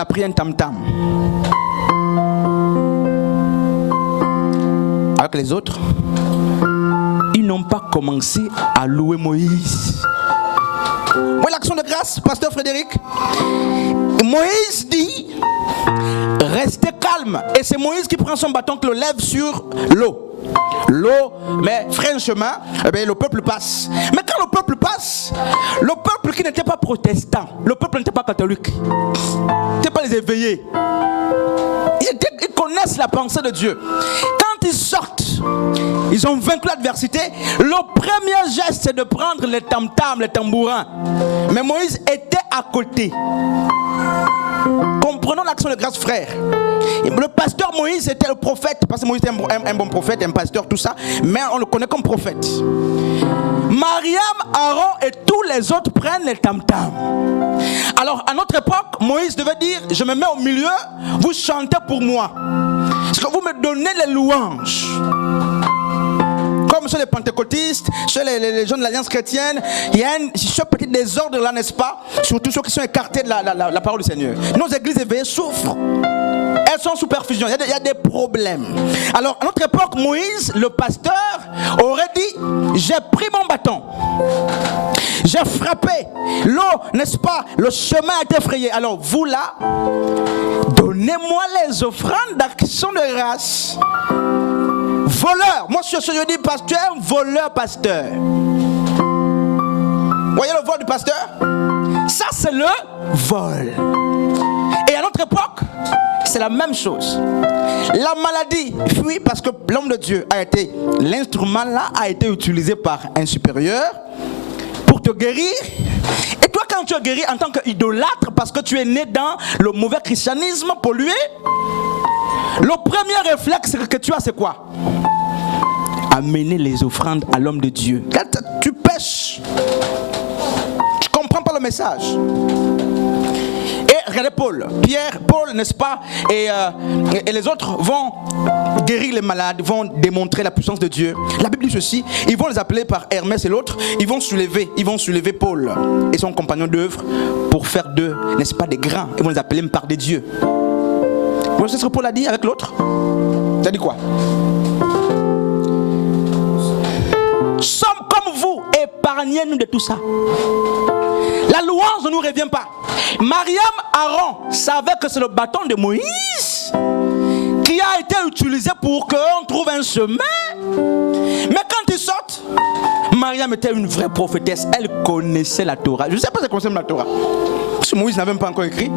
a pris un tam-tam. Avec les autres, ils n'ont pas commencé à louer Moïse. Voilà l'action de grâce, pasteur Frédéric. Moïse dit, restez calme. Et c'est Moïse qui prend son bâton, qui le lève sur l'eau. L'eau, mais freine chemin, eh bien, le peuple passe. Mais quand le peuple passe, le peuple qui n'était pas protestant, le peuple n'était pas catholique, n'était pas les éveillés. Ils connaissent la pensée de Dieu. Quand ils sortent, ils ont vaincu l'adversité. Le premier geste, c'est de prendre les tam-tams, les tambourins. Mais Moïse était à côté. Comprenons l'action de grâce, frère. Le pasteur Moïse était le prophète, parce que Moïse était un bon prophète, un pasteur, tout ça, mais on le connaît comme prophète. Mariam, Aaron et tous les autres prennent les tam-tams. Alors à notre époque, Moïse devait dire, je me mets au milieu, vous chantez pour moi. Parce que vous me donnez les louanges. Comme chez les pentecôtistes, chez les gens de l'Alliance chrétienne, il y a ce petit désordre là, n'est-ce pas? Surtout ceux qui sont écartés de la parole du Seigneur. Nos églises éveillées souffrent. Elles sont sous perfusion, il y a des problèmes. Alors à notre époque, Moïse, le pasteur, aurait dit, j'ai pris mon bâton, j'ai frappé, l'eau, n'est-ce pas, le chemin a été frayé. Alors vous là, donnez-moi les offrandes d'action de grâce. Voleur, moi je dis pasteur, voleur, pasteur. Voyez le vol du pasteur? Ça c'est le vol. Et à notre époque, c'est la même chose. La maladie fuit parce que l'homme de Dieu a été, l'instrument là a été utilisé par un supérieur pour te guérir. Et toi quand tu es guéri en tant qu'idolâtre parce que tu es né dans le mauvais christianisme pollué, le premier réflexe que tu as c'est quoi? Amener les offrandes à l'homme de Dieu. Quand tu pêches, tu ne comprends pas le message. Et regardez Paul, n'est-ce pas, et les autres vont guérir les malades, vont démontrer la puissance de Dieu. La Bible dit ceci, ils vont les appeler par Hermès et l'autre, ils vont soulever Paul et son compagnon d'œuvre pour faire d'eux, n'est-ce pas, des grands. Ils vont les appeler par des dieux. Vous voyez ce que Paul a dit avec l'autre? Il a dit quoi? Sommes comme vous, épargnez-nous de tout ça. La louange ne nous revient pas. Mariam, Aaron savait que c'est le bâton de Moïse qui a été utilisé pour qu'on trouve un chemin. Mais quand ils sortent, Mariam était une vraie prophétesse. Elle connaissait la Torah. Je ne sais pas si elle connaissait la Torah, parce que Moïse n'avait même pas encore écrit.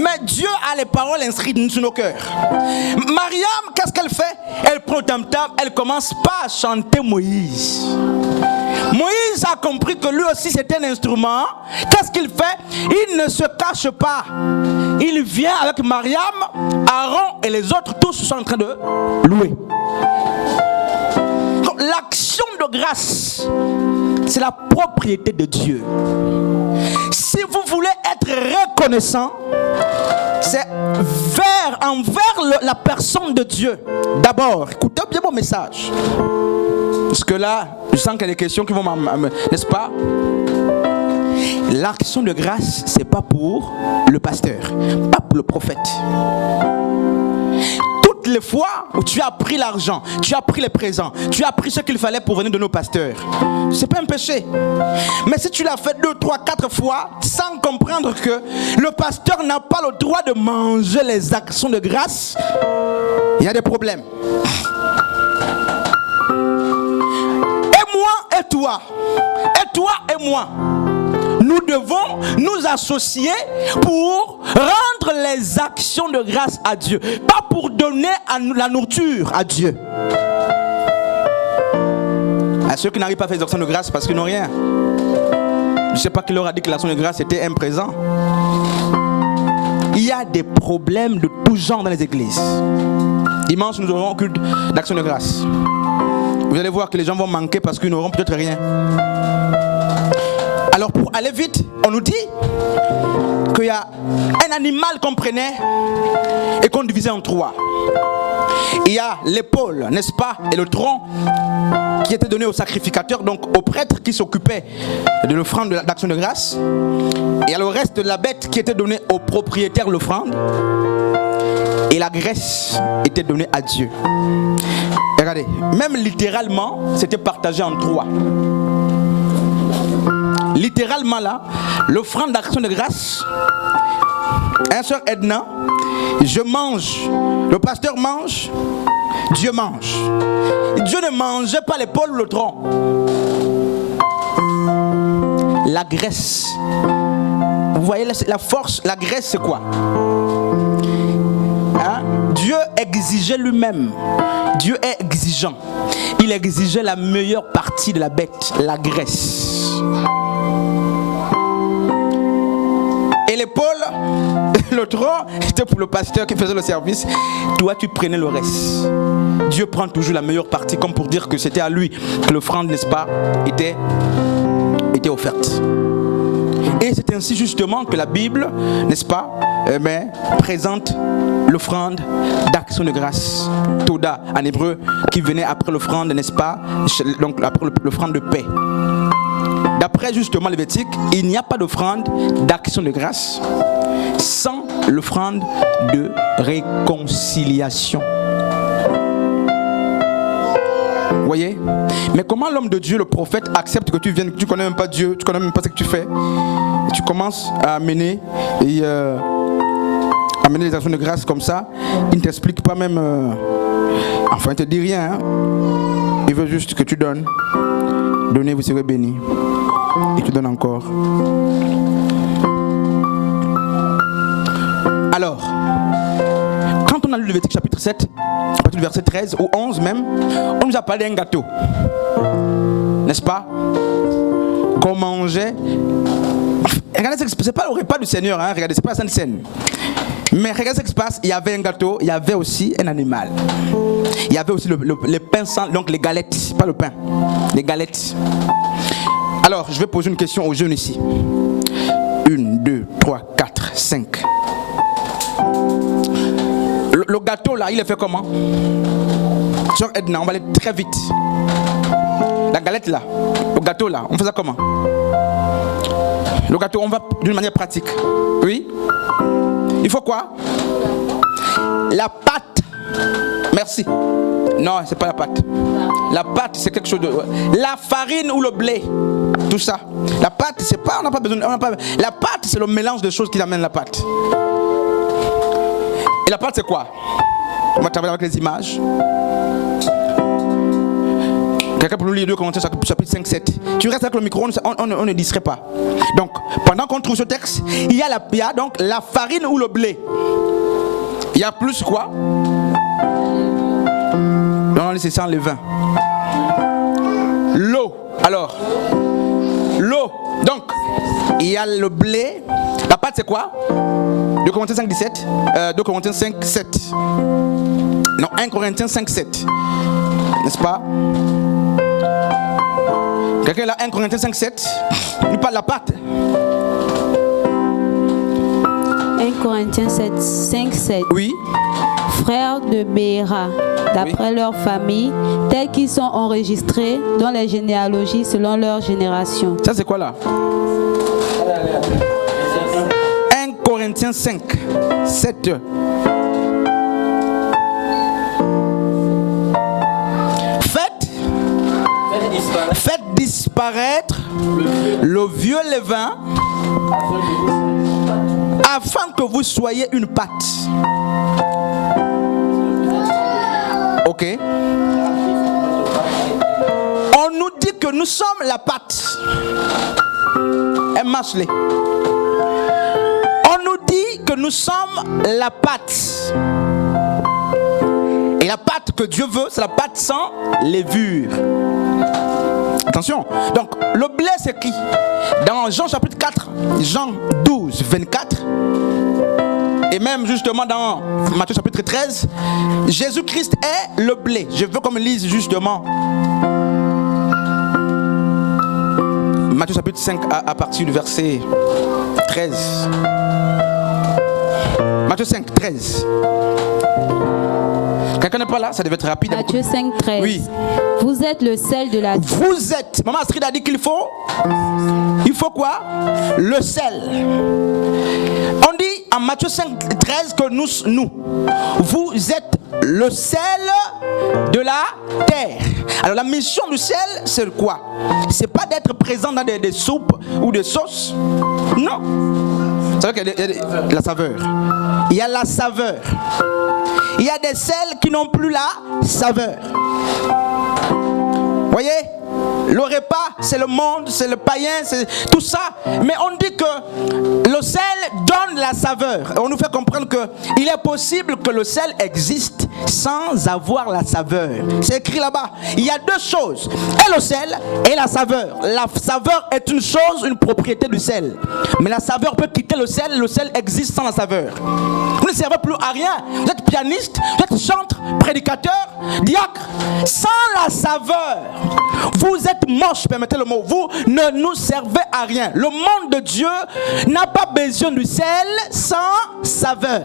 Mais Dieu a les paroles inscrites sur nos cœurs. Mariam, qu'est-ce qu'elle fait? Elle prend le tam-tam, elle commence pas à chanter Moïse. Moïse a compris que lui aussi c'était un instrument. Qu'est-ce qu'il fait? Il ne se cache pas. Il vient avec Mariam, Aaron et les autres, tous sont en train de louer. Donc, l'action de grâce, c'est la propriété de Dieu. Si vous voulez être reconnaissant, c'est envers la personne de Dieu. D'abord, écoutez bien mon message. Parce que là, je sens qu'il y a des questions qui vont n'est-ce pas? L'action de grâce, c'est pas pour le pasteur, pas pour le prophète. Toutes les fois où tu as pris l'argent, tu as pris les présents, tu as pris ce qu'il fallait pour venir de nos pasteurs, c'est pas un péché. Mais si tu l'as fait 2, 3, 4 fois sans comprendre que le pasteur n'a pas le droit de manger les actions de grâce, il y a des problèmes. Et toi et moi, nous devons nous associer pour rendre les actions de grâce à Dieu, pas pour donner la nourriture à Dieu. À ceux qui n'arrivent pas à faire des actions de grâce parce qu'ils n'ont rien. Je ne sais pas qui leur a dit que l'action de grâce était un présent. Il y a des problèmes de tout genre dans les églises. Dimanche, nous aurons un culte d'action de grâce. Vous allez voir que les gens vont manquer parce qu'ils n'auront peut-être rien. Alors pour aller vite, on nous dit qu'il y a un animal qu'on prenait et qu'on divisait en trois. Il y a l'épaule, n'est-ce pas, et le tronc qui était donné au sacrificateur, donc au prêtre qui s'occupait de l'offrande d'action de grâce. Et il y a le reste de la bête qui était donné au propriétaire de l'offrande. Et la graisse était donnée à Dieu. Et regardez, même littéralement, c'était partagé en trois. Littéralement là, l'offrande d'action de grâce, un sœur Edna, je mange, le pasteur mange, Dieu mange. Dieu ne mangeait pas l'épaule ou le tronc. La graisse. Vous voyez la force, la graisse c'est quoi? Hein? Dieu exigeait lui-même. Dieu est exigeant. Il exigeait la meilleure partie de la bête, la graisse. Et l'épaule, le tronc, c'était pour le pasteur qui faisait le service. Toi, tu prenais le reste. Dieu prend toujours la meilleure partie, comme pour dire que c'était à lui que l'offrande, n'est-ce pas, était offerte. Et c'est ainsi justement que la Bible, n'est-ce pas, présente l'offrande d'action de grâce, Toda en hébreu, qui venait après l'offrande, n'est-ce pas, donc après l'offrande de paix. D'après justement Lévitique, il n'y a pas d'offrande d'action de grâce sans l'offrande de réconciliation. Vous voyez? Mais comment l'homme de Dieu, le prophète, accepte que tu viennes, que tu ne connais même pas Dieu, tu ne connais même pas ce que tu fais, et tu commences à amener les actions de grâce comme ça, il ne t'explique pas même, enfin il ne te dit rien, hein. Il veut juste que tu donnes. Donnez, vous serez bénis. Et tu donnes encore. Alors, quand on a lu le Lévitique chapitre 7, à partir du verset 13 ou 11 même, on nous a parlé d'un gâteau. N'est-ce pas? Qu'on mangeait. Regardez, c'est pas le repas du Seigneur, hein? Regardez, c'est pas la Sainte Seine. Mais regardez ce qui se passe, il y avait un gâteau, il y avait aussi un animal. Il y avait aussi les pains sans, donc les galettes, pas le pain, les galettes. Alors, je vais poser une question aux jeunes ici. 1, 2, 3, 4, 5. Le gâteau là, il est fait comment? Sœur Edna, on va aller très vite. La galette là, le gâteau là, on fait ça comment? Le gâteau, on va d'une manière pratique. Oui? Il faut quoi? La pâte. Merci. Non, c'est pas la pâte. La pâte, c'est quelque chose de... La farine ou le blé. Tout ça. La pâte, c'est pas... On n'a pas besoin... La pâte, c'est le mélange de choses qui amène la pâte. Et la pâte, c'est quoi? On va travailler avec les images. Quelqu'un pour nous lire 2 Corinthiens chapitre 5, 7. Tu restes avec le micro, on ne distrait pas. Donc, pendant qu'on trouve ce texte, il y a donc la farine ou le blé. Il y a plus quoi? Non, c'est sans le vin. L'eau. Alors, l'eau. Donc, il y a le blé. La pâte, c'est quoi? 2 Corinthiens 5, 17. 2 Corinthiens 5, 7. Non, 1 Corinthiens 5, 7. N'est-ce pas? Quelqu'un là, 1 Corinthiens 5, 7. Nous parle de la pâte. 1 Corinthiens 7, 5, 7. Oui. Frères de Béra, d'après leur famille, tels qu'ils sont enregistrés dans les généalogies selon leur génération. Ça c'est quoi là? 1 Corinthiens 5, 7. Faites disparaître le vieux levain afin que vous soyez une pâte. Ok. On nous dit que nous sommes la pâte. Un mashlé. On nous dit que nous sommes la pâte. Et la pâte que Dieu veut, c'est la pâte sans levure. Attention, donc le blé c'est qui? Dans Jean chapitre 4, Jean 12, 24, et même justement dans Matthieu chapitre 13, Jésus-Christ est le blé. Je veux qu'on me lise justement Matthieu chapitre 5 à partir du verset 13. Matthieu 5, 13. Quelqu'un n'est pas là? Ça devait être rapide. Matthieu 5, 13. Oui. Vous êtes le sel de la terre. Vous êtes. Maman Astrid a dit qu'il faut. Il faut quoi? Le sel. On dit en Matthieu 5, 13 que nous, vous êtes le sel de la terre. Alors la mission du sel, c'est quoi? C'est pas d'être présent dans des soupes ou des sauces. Non. Vous savez qu'il y a la saveur. Il y a la saveur. Il y a des sels qui n'ont plus la saveur. Voyez? Le repas, c'est le monde, c'est le païen, c'est tout ça. Mais on dit que le sel donne la saveur. Et on nous fait comprendre qu'il est possible que le sel existe sans avoir la saveur. C'est écrit là-bas. Il y a deux choses. Et le sel et la saveur. La saveur est une chose, une propriété du sel. Mais la saveur peut quitter le sel existe sans la saveur. Vous ne servez plus à rien. Vous êtes pianiste, vous êtes chanteur, prédicateur, diacre. Sans la saveur, vous êtes moche, permettez le mot. Vous ne nous servez à rien. Le monde de Dieu n'a pas besoin du sel sans saveur.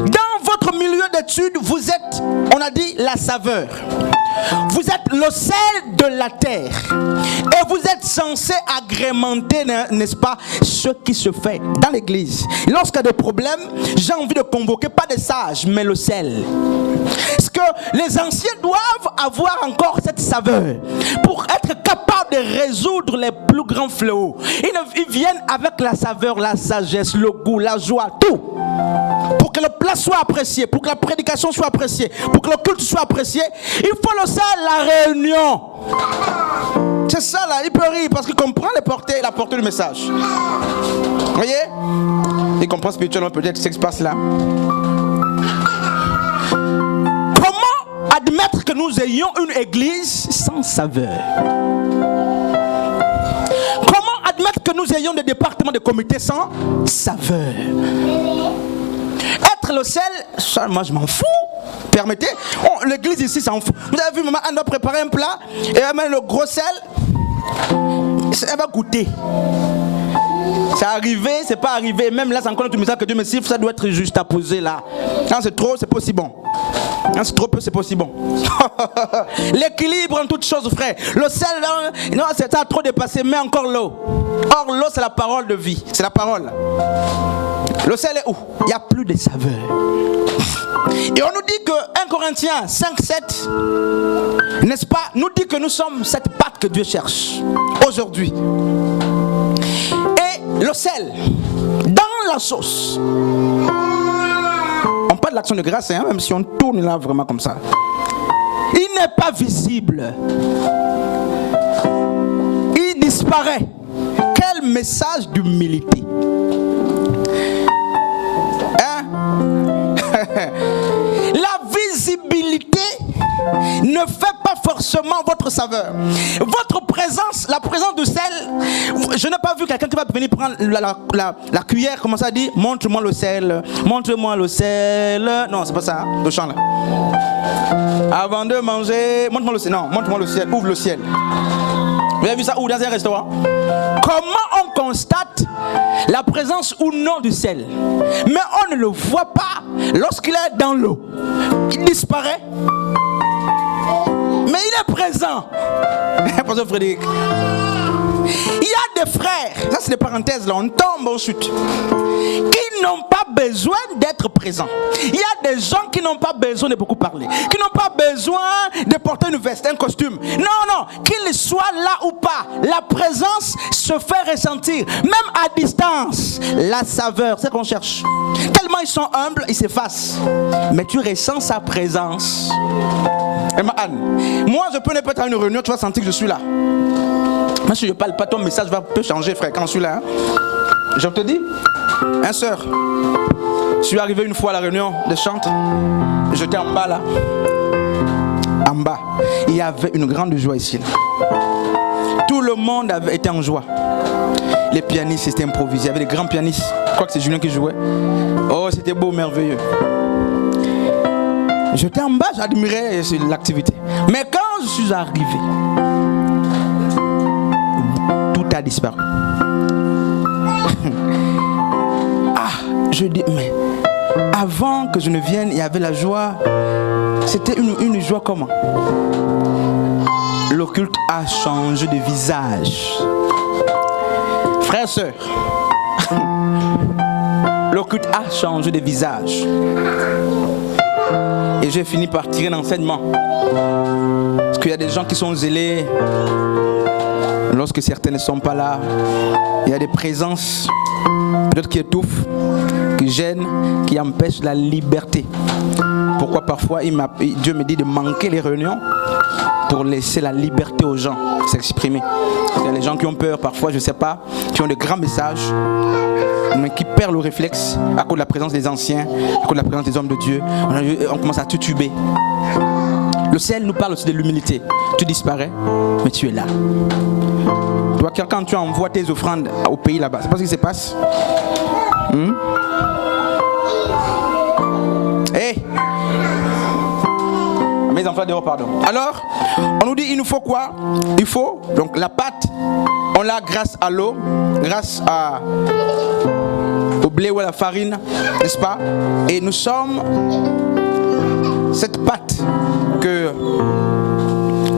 Dans votre milieu d'études, vous êtes, on a dit, la saveur. Vous êtes le sel de la terre. Et vous êtes censé agrémenter, n'est-ce pas, ce qui se fait dans l'église. Lorsqu'il y a des problèmes, j'ai envie de convoquer, pas des sages, mais le sel. Parce que les anciens doivent avoir encore cette saveur pour être capables de résoudre les plus grands fléaux. Ils viennent avec la saveur, la sagesse, le goût, la joie, tout. Pour que le plat soit apprécié, pour que la prédication soit appréciée, pour que le culte soit apprécié, il faut le sel, la réunion. C'est ça là, il peut rire parce qu'il comprend la portée du message. Vous voyez? Il comprend spirituellement peut-être ce qui se passe là. Comment admettre que nous ayons une église sans saveur? Comment admettre que nous ayons des départements de comités sans saveur? Être le sel, ça, moi je m'en fous. Permettez. Oh, l'église ici s'en fout. Vous avez vu, maman, elle doit préparer un plat et elle met le gros sel. Elle va goûter. C'est arrivé, c'est pas arrivé. Même là, c'est encore notre message que Dieu me siffle. Ça doit être juste à poser là. Quand c'est trop, c'est pas aussi bon. Quand c'est trop peu, c'est pas aussi bon. L'équilibre en toutes choses, frère. Le sel, non, ça a trop dépassé. Mais encore l'eau. Or, l'eau, c'est la parole de vie. C'est la parole. Le sel est où? Il n'y a plus de saveur. Et on nous dit que 1 Corinthiens 5, 7, n'est-ce pas, nous dit que nous sommes cette pâte que Dieu cherche aujourd'hui. Et le sel, dans la sauce, on parle de l'action de grâce, hein, même si on tourne là vraiment comme ça. Il n'est pas visible. Il disparaît. Quel message d'humilité. La visibilité ne fait pas forcément votre saveur. Votre présence, la présence du sel, je n'ai pas vu quelqu'un qui va venir prendre la cuillère, commencer à dire montre-moi le sel, montre-moi le sel. Non, c'est pas ça, hein, le chant là. Avant de manger, montre-moi le ciel. Non, montre-moi le ciel, ouvre le ciel. Vous avez vu ça où dans un restaurant? Comment on constate la présence ou non du sel? Mais on ne le voit pas lorsqu'il est dans l'eau. Il disparaît. Mais il est présent. Pasteur Frédéric. Il y a des frères, ça c'est des parenthèses là, on tombe, on chute, qui n'ont pas besoin d'être présents. Il y a des gens qui n'ont pas besoin de beaucoup parler, qui n'ont pas besoin de porter une veste, un costume. Non, qu'ils soient là ou pas, la présence se fait ressentir, même à distance. La saveur, c'est qu'on cherche. Tellement ils sont humbles, ils s'effacent. Mais tu ressens sa présence. Et Anne, moi je peux ne pas être à une réunion, tu vas sentir que je suis là. Moi, si je ne parle pas, ton message peut changer, frère, quand je suis là. Hein. Je te dis, sœur, je suis arrivé une fois à la réunion de chante, j'étais en bas là. En bas, il y avait une grande joie ici. Là. Tout le monde avait été en joie. Les pianistes, c'était improvisé. Il y avait des grands pianistes. Je crois que c'est Julien qui jouait. Oh, c'était beau, merveilleux. J'étais en bas, j'admirais l'activité. Mais quand je suis arrivé, tout a disparu. je dis, mais avant que je ne vienne, il y avait la joie. C'était une joie comment? Le culte a changé de visage. Frères et sœurs, le culte a changé de visage. Et j'ai fini par tirer l'enseignement. Parce qu'il y a des gens qui sont zélés. Lorsque certains ne sont pas là, il y a des présences, peut-être qui étouffent, qui gênent, qui empêchent la liberté. Pourquoi parfois Dieu me dit de manquer les réunions pour laisser la liberté aux gens s'exprimer. Il y a les gens qui ont peur parfois, je ne sais pas, qui ont de grands messages, mais qui perdent le réflexe à cause de la présence des anciens, à cause de la présence des hommes de Dieu. On commence à tutuber. Le ciel nous parle aussi de l'humilité. Tu disparais, mais tu es là. Toi, quand tu envoies tes offrandes au pays là-bas, c'est pas ce qui se passe. Hey! Mes enfants dehors, pardon. Alors, on nous dit, il nous faut quoi? Il faut, donc la pâte, on l'a grâce à l'eau, grâce au blé ou à la farine, n'est-ce pas? Et nous sommes cette pâte que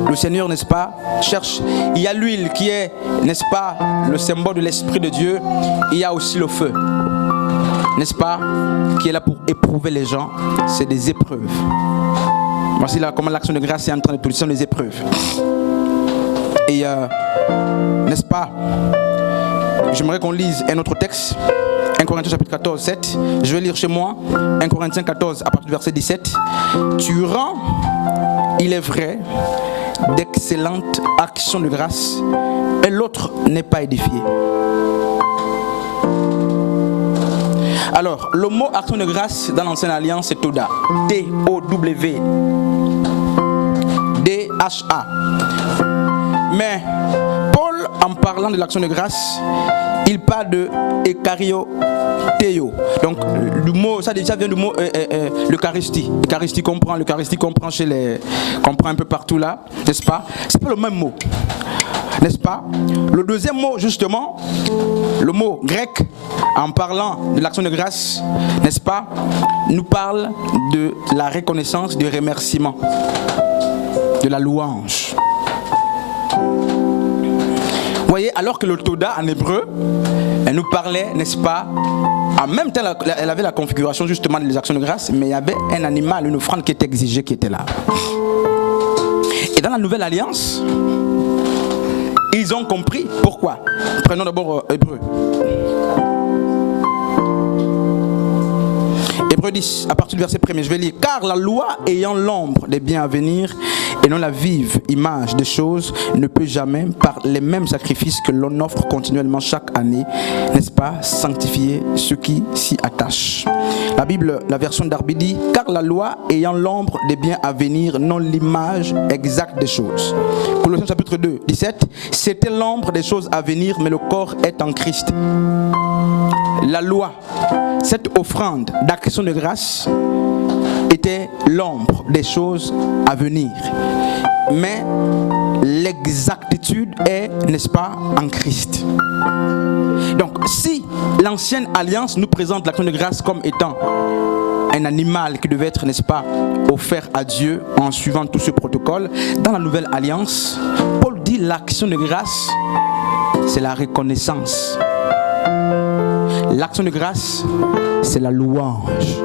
le Seigneur, n'est-ce pas, cherche. Il y a l'huile qui est, n'est-ce pas, le symbole de l'Esprit de Dieu. Il y a aussi le feu, n'est-ce pas, qui est là pour éprouver les gens. C'est des épreuves. Voici là comment l'action de grâce est en train de produire des épreuves. Et n'est-ce pas, j'aimerais qu'on lise un autre texte, 1 Corinthiens chapitre 14, 7. Je vais lire chez moi 1 Corinthiens 14 à partir du verset 17. Tu rends, il est vrai, d'excellentes actions de grâce, et l'autre n'est pas édifié. Alors, le mot action de grâce dans l'ancienne alliance, c'est Toda. T-O-W-D-H-A. Mais Paul, en parlant de l'action de grâce, il parle de Eucharistéo. Donc, du mot, ça vient du mot l'Eucharistie. L'Eucharistie comprend comprend un peu partout là, n'est-ce pas? C'est pas le même mot, n'est-ce pas? Le deuxième mot, justement, le mot grec, en parlant de l'action de grâce, n'est-ce pas, nous parle de la reconnaissance, du remerciement, de la louange. Vous voyez, alors que le Toda en hébreu, elle nous parlait, n'est-ce pas, en même temps, elle avait la configuration justement des actions de grâce, mais il y avait un animal, une offrande qui était exigée, qui était là. Et dans la nouvelle alliance, ils ont compris pourquoi. Prenons d'abord Hébreu. Hébreu 10, à partir du verset 1er, je vais lire. Car la loi ayant l'ombre des biens à venir et non la vive image des choses ne peut jamais, par les mêmes sacrifices que l'on offre continuellement chaque année, n'est-ce pas, sanctifier ceux qui s'y attachent. La Bible, la version d'Arbi dit, car la loi ayant l'ombre des biens à venir, non l'image exacte des choses. Colossiens chapitre 2, 17, c'était l'ombre des choses à venir, mais le corps est en Christ. La loi, cette offrande d'action de grâce, était l'ombre des choses à venir. Mais l'exactitude est, n'est-ce pas, en Christ. Donc, si l'ancienne alliance nous présente l'action de grâce comme étant un animal qui devait être, n'est-ce pas, offert à Dieu en suivant tout ce protocole, dans la nouvelle alliance, Paul dit l'action de grâce, c'est la reconnaissance. L'action de grâce, c'est la louange.